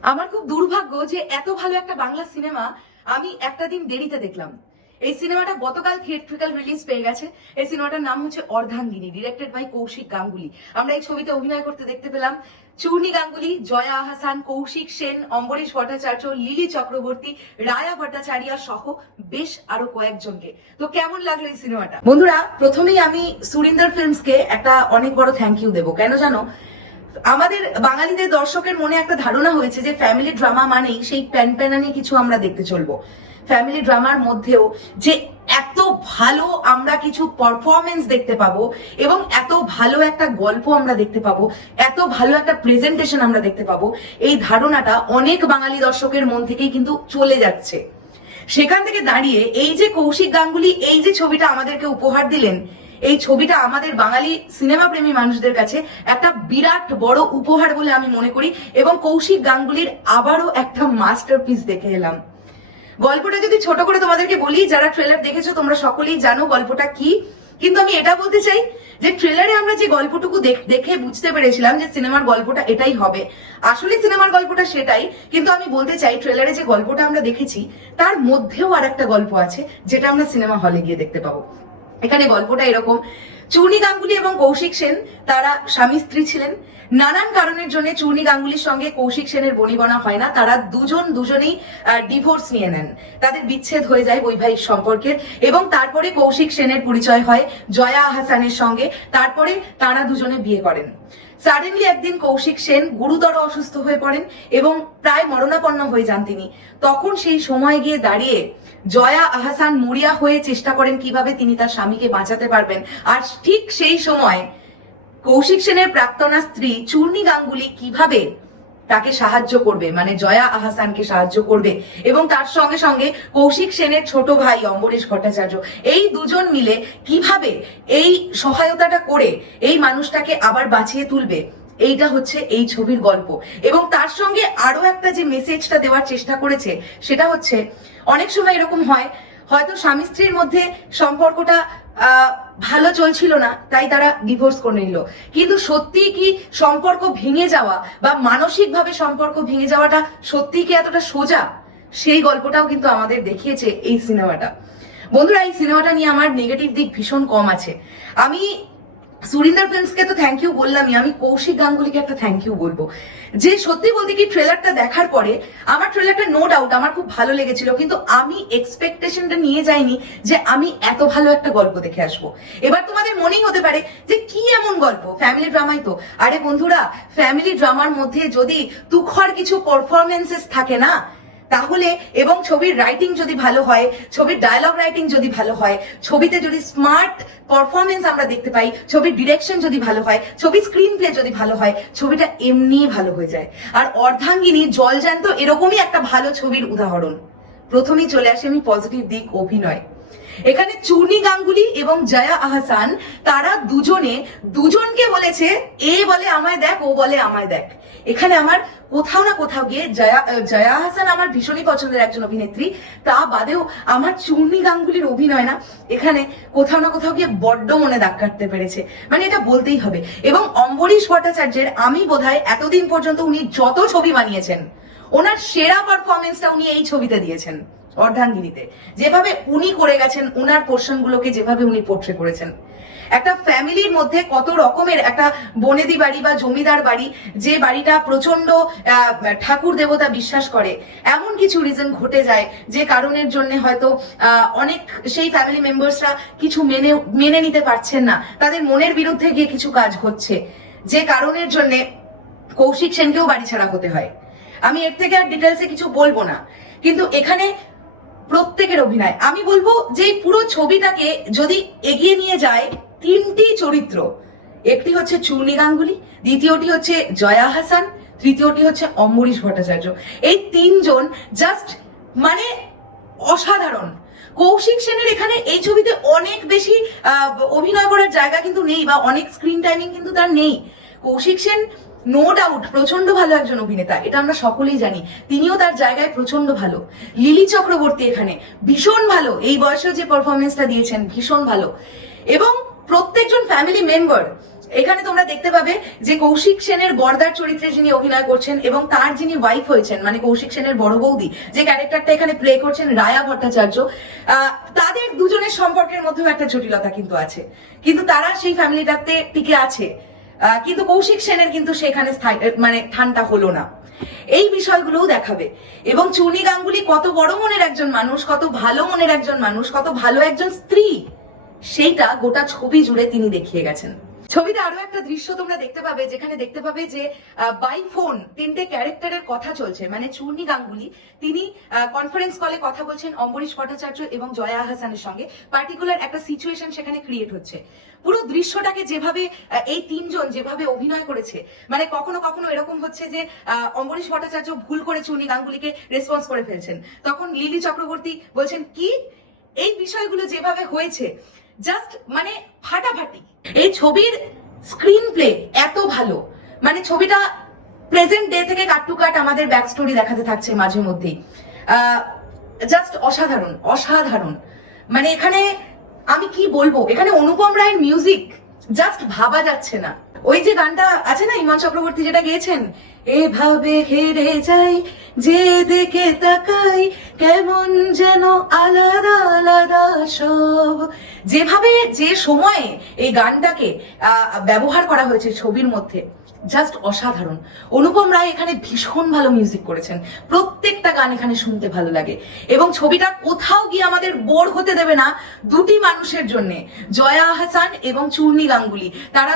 আমার খুব দুর্ভাগ্য যে এত ভালো একটা বাংলা সিনেমা আমি একটা দিন দেরিতে দেখলাম। এই সিনেমাটা গতকাল থিয়েট্রিক্যাল রিলিজ পেয়ে গেছে। এই সিনেমাটার নাম হচ্ছে অর্ধাঙ্গিনী, ডিরেক্টেড বাই কৌশিক গাঙ্গুলি। আমরা এই ছবিতে অভিনয় করতে দেখতে পেলাম চূর্ণী গাঙ্গুলি, জয়া আহসান, কৌশিক সেন, অম্বরীশ ভট্টাচার্য, লিলি চক্রবর্তী, রায়া ভট্টাচার্য সহ বেশ আরো কয়েকজনকে। তো কেমন লাগলো এই সিনেমাটা? বন্ধুরা, প্রথমেই আমি সুরিন্দর ফিল্মসকে একটা অনেক বড় থ্যাংক ইউ দেবো। কেন জানো, আমাদের বাঙালিদের দর্শকের মনে একটা ধারণা হয়েছে যে ফ্যামিলি ড্রামা মানেই সেই প্যানপ্যানানি কিছু আমরা দেখতে চলবো। ফ্যামিলি ড্রামার মধ্যেও যে এত ভালো আমরা কিছু পারফরমেন্স দেখতে পাবো এবং এত ভালো একটা গল্প আমরা দেখতে পাবো, এত ভালো একটা প্রেজেন্টেশন আমরা দেখতে পাবো, এই ধারণাটা অনেক বাঙালি দর্শকের মন থেকেই কিন্তু চলে যাচ্ছে। সেখান থেকে দাঁড়িয়ে এই যে কৌশিক গাঙ্গুলি এই যে ছবিটা আমাদেরকে উপহার দিলেন, এই ছবিটা আমাদের বাঙালি সিনেমা প্রেমী মানুষদের কাছে একটা বিরাট বড় উপহার বলে আমি মনে করি। এবং কৌশিক গাঙ্গুলির আবারও একটা মাস্টারপিস দেখে এলাম। গল্পটা যদি ছোট করে তোমাদেরকে বলি, যারা ট্রেলার দেখেছো তোমরা সকলেই জানো গল্পটা কি, কিন্তু আমি এটা বলতে চাই যে ট্রেলারে আমরা যে গল্পটুকু দেখে বুঝতে পেরেছিলাম যে সিনেমার গল্পটা এটাই হবে, আসলে সিনেমার গল্পটা সেটাই। কিন্তু আমি বলতে চাই ট্রেলারে যে গল্পটা আমরা দেখেছি তার মধ্যেও আর একটা গল্প আছে যেটা আমরা সিনেমা হলে গিয়ে দেখতে পাবো। এখানে গল্পটা এরকম, চূর্ণী গাঙ্গুলি এবং কৌশিক সেন তারা স্বামী স্ত্রী ছিলেন। নানান কারণের জন্য চূর্ণী গাঙ্গুলির সঙ্গে কৌশিক সেনের বনিবনা হয় না, তারা দুজনেই ডিভোর্স নিয়ে নেন, তাদের বিচ্ছেদ হয়ে যায় বৈবাহিক সম্পর্কের। এবং তারপরে কৌশিক সেনের পরিচয় হয় জয়া আহসানের সঙ্গে, তারপরে তারা দুজনে বিয়ে করেন। সাডেনলি একদিন কৌশিক সেন গুরুতর অসুস্থ হয়ে পড়েন এবং প্রায় মরণাপন্ন হয়ে যান তিনি। তখন সেই সময় গিয়ে দাঁড়িয়ে জয়া আহসান মরিয়া হয়ে চেষ্টা করেন কিভাবে তিনি তার স্বামীকে বাঁচাতে পারবেন। আর ঠিক সেই সময় কৌশিক সেনের প্রাক্তনা স্ত্রী চূর্ণী গাঙ্গুলি কিভাবে তাকে সাহায্য করবে, মানে জয়া আহসানকে সাহায্য করবে। এবং তার সঙ্গে সঙ্গে কৌশিক সেনের ছোট ভাই অম্বরীশ ভট্টাচার্য, এই দুজন মিলে কিভাবে এই সহায়তাটা করে এই মানুষটাকে আবার বাঁচিয়ে তুলবে, এইটা হচ্ছে এই ছবির গল্প। এবং তার সঙ্গে আরো একটা যে মেসেজটা দেওয়ার চেষ্টা করেছে সেটা হচ্ছে, অনেক সময় এরকম হয় হয়তো স্বামী স্ত্রীর মধ্যে সম্পর্কটা ভালো চলছিল না তাই তারা ডিভোর্স করে নিল, কিন্তু সত্যি কি সম্পর্ক ভেঙে যাওয়া বা মানসিকভাবে সম্পর্ক ভেঙে যাওয়াটা সত্যি কি এতটা সোজা, সেই গল্পটাও কিন্তু আমাদের দেখিয়েছে এই সিনেমাটা। বন্ধুরা, এই সিনেমাটা নিয়ে আমার নেগেটিভ দিক ভীষণ কম আছে। আমি সুরিন্দর ফিল্মসকে তো থ্যাংক ইউ বললামই, আমি কৌশিক গাঙ্গুলিকে একটা থ্যাংক ইউ বলবো। যে সত্যি বলতে কি ট্রেলারটা দেখার পরে আমার ট্রেলারটা নো ডাউট আমার খুব ভালো লেগেছিল, কিন্তু আমি এক্সপেকটেশনটা নিয়ে যাইনি যে আমি এত ভালো একটা গল্প দেখে আসবো। এবার তোমাদের মনেই হতে পারে যে কি এমন গল্প, ফ্যামিলি ড্রামাই তো। আরে বন্ধুরা, ফ্যামিলি ড্রামার মধ্যে যদি তুখর কিছু পারফরমেন্সেস থাকে না তাহলে, এবং ছবির রাইটিং যদি ভালো হয়, ছবির ডায়লগ রাইটিং যদি ভালো হয়, ছবিতে যদি স্মার্ট পারফরমেন্স আমরা দেখতে পাই, ছবির ডিরেকশন যদি ভালো হয়, ছবির স্ক্রিন প্লে যদি ভালো হয়, ছবিটা এমনিই ভালো হয়ে যায়। আর অর্ধাঙ্গিনী জলজ্যান্ত এরকমই একটা ভালো ছবির উদাহরণ। প্রথমেই চলে আসে আমি পজিটিভ দিক, অভিনয়। এখানে চূর্ণী গাঙ্গুলি এবং জয়া আহসান তারা দুজনকে বলেছে, এ বলে আমায় দেখ, ও বলে আমায় দেখ। এখানে আমার কোথাও না কোথাও গিয়ে জয়া আহসান আমার ভীষণই পছন্দের একজন অভিনেত্রী, তা বাদেও আমার চূর্ণী গাঙ্গুলির অভিনয় না এখানে কোথাও না কোথাও গিয়ে বড্ড মনে দাগ কাটতে পেরেছে, মানে এটা বলতেই হবে। এবং অম্বরীশ ভট্টাচার্যের আমি বোধহয় এতদিন পর্যন্ত উনি যত ছবি বানিয়েছেন ওনার সেরা পারফরমেন্সটা উনি এই ছবিতে দিয়েছেন অর্ধাঙ্গিনীতে। যেভাবে উনি করে গেছেন, ওনার পোর্শন গুলোকে যেভাবে উনি পোর্ট্রে করেছেন, একটা ফ্যামিলির মধ্যে কত রকমের একটা বনেদি বাড়ি বা জমিদার বাড়ি, যে বাড়িটা প্রচন্ড ঠাকুর দেবতা বিশ্বাস করে, এমন কিছু রিজন ঘটে যায় যে কারণের জন্য হয়তো অনেক সেই ফ্যামিলি মেম্বার্সরা কিছু মেনে নিতে পারছেন না, তাদের মনের বিরুদ্ধে গিয়ে কিছু কাজ হচ্ছে, যে কারণের জন্য কৌশিক সেনকেও বাড়ি ছাড়া হতে হয়। আমি এর থেকে আর ডিটেলসে কিছু বলবো না, কিন্তু এখানে প্রত্যেকের অভিনয়, আমি বলবো যে পুরো ছবিটাকে যদি এগিয়ে নিয়ে যায় তিনটি চরিত্র, একটি হচ্ছে চূর্ণী গাঙ্গুলি, দ্বিতীয়টি হচ্ছে জয়া আহসান, তৃতীয়টি হচ্ছে অম্বরীশ ভট্টাচার্য। এই তিনজন জাস্ট মানে অসাধারণ। কৌশিক সেনের এখানে এই ছবিতে অনেক বেশি অভিনয় করার জায়গা কিন্তু নেই, বা অনেক স্ক্রিন টাইমিং কিন্তু তার নেই। কৌশিক সেন নো ডাউট প্রচন্ড ভালো একজন অভিনেতা, এটা আমরা সকলেই জানি, তিনিও তার জায়গায় প্রচন্ড ভালো। লিলি চক্রবর্তী এখানে ভীষণ ভালো, এই বয়সে যে পারফরমেন্সটা দিয়েছেন ভীষণ ভালো। এবং প্রত্যেকজন ফ্যামিলি মেম্বার এখানে তোমরা দেখতে পাবে যে কৌশিক সেনের বরদার চরিত্রে যিনি অভিনয় করছেন এবং তার যিনি ওয়াইফ হয়েছেন মানে কৌশিক সেনের বড় বৌদি যে ক্যারেক্টারটা এখানে প্লে করছেন রায়া ভট্টাচার্য, তাদের দুজনের সম্পর্কের মধ্যেও একটা জটিলতা কিন্তু আছে, কিন্তু তারা সেই ফ্যামিলিটাতে টিকে আছে, কিন্তু কৌশিক সেনের কিন্তু সেখানে মানে ঠান্ডা হলো না। এই বিষয়গুলোও দেখাবে এবং চুনি গাঙ্গুলি কত বড় মনের একজন মানুষ, কত ভালো মনের একজন মানুষ, কত ভালো একজন স্ত্রী, সেইটা গোটা ছবি জুড়ে তিনি দেখিয়ে গেছেন। ছবিতে আরো একটা দৃশ্য তোমরা দেখতে পাবে যেখানে দেখতে পাবে যে বাই ফোন তিনটে ক্যারেক্টারের কথা চলছে, মানে চূর্ণী গাঙ্গুলি তিনি কনফারেন্স কলে কথা বলছেন অম্বরীশ ভট্টাচার্য এবং জয়া আহসানের সঙ্গে, পার্টিকুলার একটা সিচুয়েশন সেখানে ক্রিয়েট হচ্ছে। পুরো দৃশ্যটাকে যেভাবে এই তিনজন যেভাবে অভিনয় করেছে, মানে কখনো কখনো এরকম হচ্ছে যে অম্বরীশ ভট্টাচার্য ভুল করে চূর্ণী গাঙ্গুলিকে রেসপন্স করে ফেলছেন, তখন লিলি চক্রবর্তী বলছেন কি, এই বিষয়গুলো যেভাবে হয়েছে জাস্ট মানে ফাটাফাটি। এই ছবির স্ক্রিন প্লে এত ভালো, মানে ছবিটা প্রেজেন্ট ডে থেকে কাট টু কাট আমাদের ব্যাক স্টোরি দেখাতে থাকছে মাঝে মধ্যেই, জাস্ট অসাধারণ অসাধারণ। মানে এখানে আমি কি বলবো, এখানে অনুপম রায়ের মিউজিক জাস্ট ভাবা যাচ্ছে না। ওই যে গানটা আছে না ইমন চক্রবর্তী যেটা গেয়েছেন, এভাবে হেরে যাই যে দিকে তাকাই কেমন যেন আলাদা আলাদা সব, যেভাবে যে সময়ে এই গানটাকে ব্যবহার করা হয়েছে ছবির মধ্যে জাস্ট অসাধারণ। অনুপম রায় এখানে ভীষণ ভালো মিউজিক করেছেন, প্রত্যেকটা গান এখানে শুনতে ভালো লাগে এবং ছবিটা কোথাও গিয়ে আমাদের বোর হতে দেবে না দুটি মানুষের জন্য, জয়া আহসান এবং চূর্ণী গাঙ্গুলি। তারা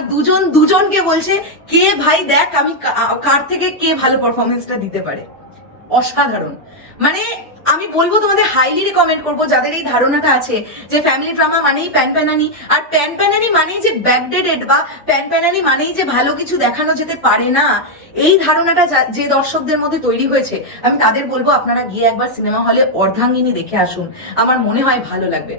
দুজনকে বলছে কে ভাই দেখ আমি কার থেকে কে ভালো পারফরমেন্সটা দিতে পারে, অসাধারণ। মানে আমি বলবো তোমাদের হাইলি রিকমেন্ড করবো যাদের এই ধারণাটা আছে যে ফ্যামিলি ড্রামা মানেই প্যানপ্যানানি, আর প্যানপ্যানানি মানেই যে ব্যাকডেটেড বা প্যানপ্যানানি মানেই যে ভালো কিছু দেখানো যেতে পারে না, এই ধারণাটা যে দর্শকদের মধ্যে তৈরি হয়েছে, আমি তাদের বলবো আপনারা গিয়ে একবার সিনেমা হলে অর্ধাঙ্গিনী দেখে আসুন, আমার মনে হয় ভালো লাগবে।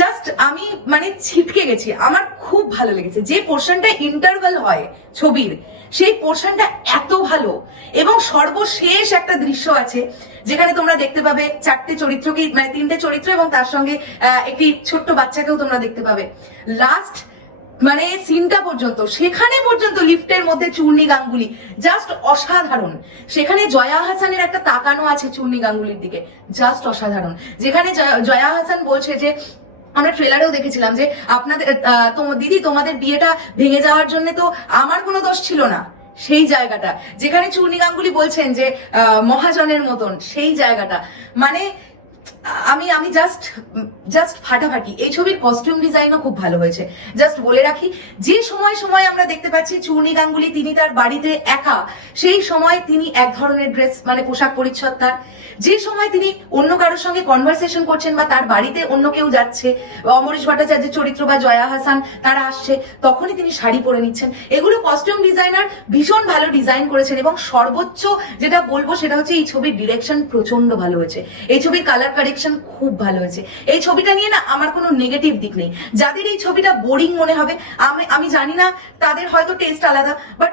জাস্ট আমি মানে ছিটকে গেছি, আমার খুব ভালো লেগেছে। যে পোর্শনটা ইন্টারভেল হয় ছবির, সেই পোর্শনটা এত ভালো এবং সর্বশেষ একটা দৃশ্য আছে যেখানে তোমরা দেখতে পাবে চারটে চরিত্রকে, মানে তিনটে চরিত্র এবং তার সঙ্গে একটি ছোট্ট বাচ্চাকেও তোমরা দেখতে পাবে। লাস্ট মানে সিনটা পর্যন্ত, সেখানে পর্যন্ত লিফটের মধ্যে চূর্ণী গাঙ্গুলি জাস্ট অসাধারণ। সেখানে জয়া হাসানের একটা তাকানো আছে চূর্ণী গাঙ্গুলির দিকে, জাস্ট অসাধারণ। যেখানে জয়া হাসান বলছে যে, আমরা ট্রেলারেও দেখেছিলাম যে আপনাদের দিদি তোমাদের বিয়েটা ভেঙে যাওয়ার জন্য তো আমার কোনো দোষ ছিল না, সেই জায়গাটা যেখানে চূর্ণী গাঙ্গুলি বলছেন যে মহাজনের মতন, সেই জায়গাটা মানে আমি জাস্ট ফাটাফাটি। এই ছবির কস্টিউম ডিজাইনও খুব ভালো হয়েছে। জাস্ট বলে রাখি, যে সময় আমরা দেখতে পাচ্ছি চূর্ণী গাঙ্গুলি তিনি তার বাড়িতে একা, সেই সময় তিনি এক ধরনের ড্রেস মানে পোশাক পরিচ্ছদ তার, যে সময় তিনি অন্য কারোর সঙ্গে কনভারসেশন করছেন বা তার বাড়িতে অন্য কেউ যাচ্ছে, অমরেশ ভট্টাচার্যের চরিত্র বা জয়া হাসান তারা আসছে, তখনই তিনি শাড়ি পরে নিচ্ছেন। এগুলো কস্টিউম ডিজাইনার ভীষণ ভালো ডিজাইন করেছেন এবং সর্বোচ্চ যেটা বলবো সেটা হচ্ছে এই ছবির ডিরেকশন প্রচন্ড ভালো হয়েছে, এই ছবির কালার কারেকশন খুব ভালো হয়েছে। এই ছবিটা নিয়ে না আমার কোনো নেগেটিভ দিক নেই। যাদের এই ছবিটা বোরিং মনে হবে আমি জানি না, তাদের হয়তো টেস্ট আলাদা, বাট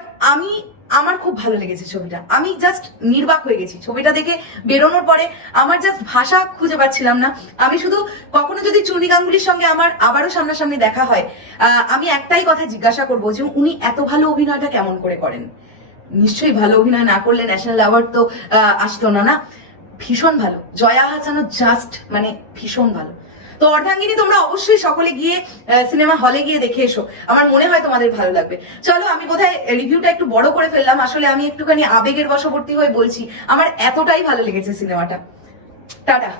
আমার খুব ভালো লেগেছে ছবিটা। আমি জাস্ট নির্বাক হয়ে গেছি ছবিটা দেখে বেরোনোর পরে, আমার জাস্ট ভাষা খুঁজে পাচ্ছিলাম না। আমি শুধু কখনো যদি চূর্ণী গাঙ্গুলির সঙ্গে আমার আবারও সামনাসামনি দেখা হয়, আমি একটাই কথা জিজ্ঞাসা করবো যে উনি এত ভালো অভিনয়টা কেমন করে করেন। নিশ্চয়ই ভালো অভিনয় না করলে ন্যাশনাল অ্যাওয়ার্ড তো আসতো না। ভীষণ ভালো। জয়া হাসানও জাস্ট মানে ভীষণ ভালো। তো অর্ধাঙ্গিনী তোমরা অবশ্যই সকলে গিয়ে সিনেমা হলে গিয়ে দেখে এসো, আমার মনে হয় তোমাদের ভালো লাগবে। চলো, আমি বোধহয় রিভিউটা একটু বড় করে ফেললাম, আসলে আমি একটুখানি আবেগের বশবর্তী হয়ে বলছি, আমার এতটাই ভালো লেগেছে সিনেমাটা। টাটা।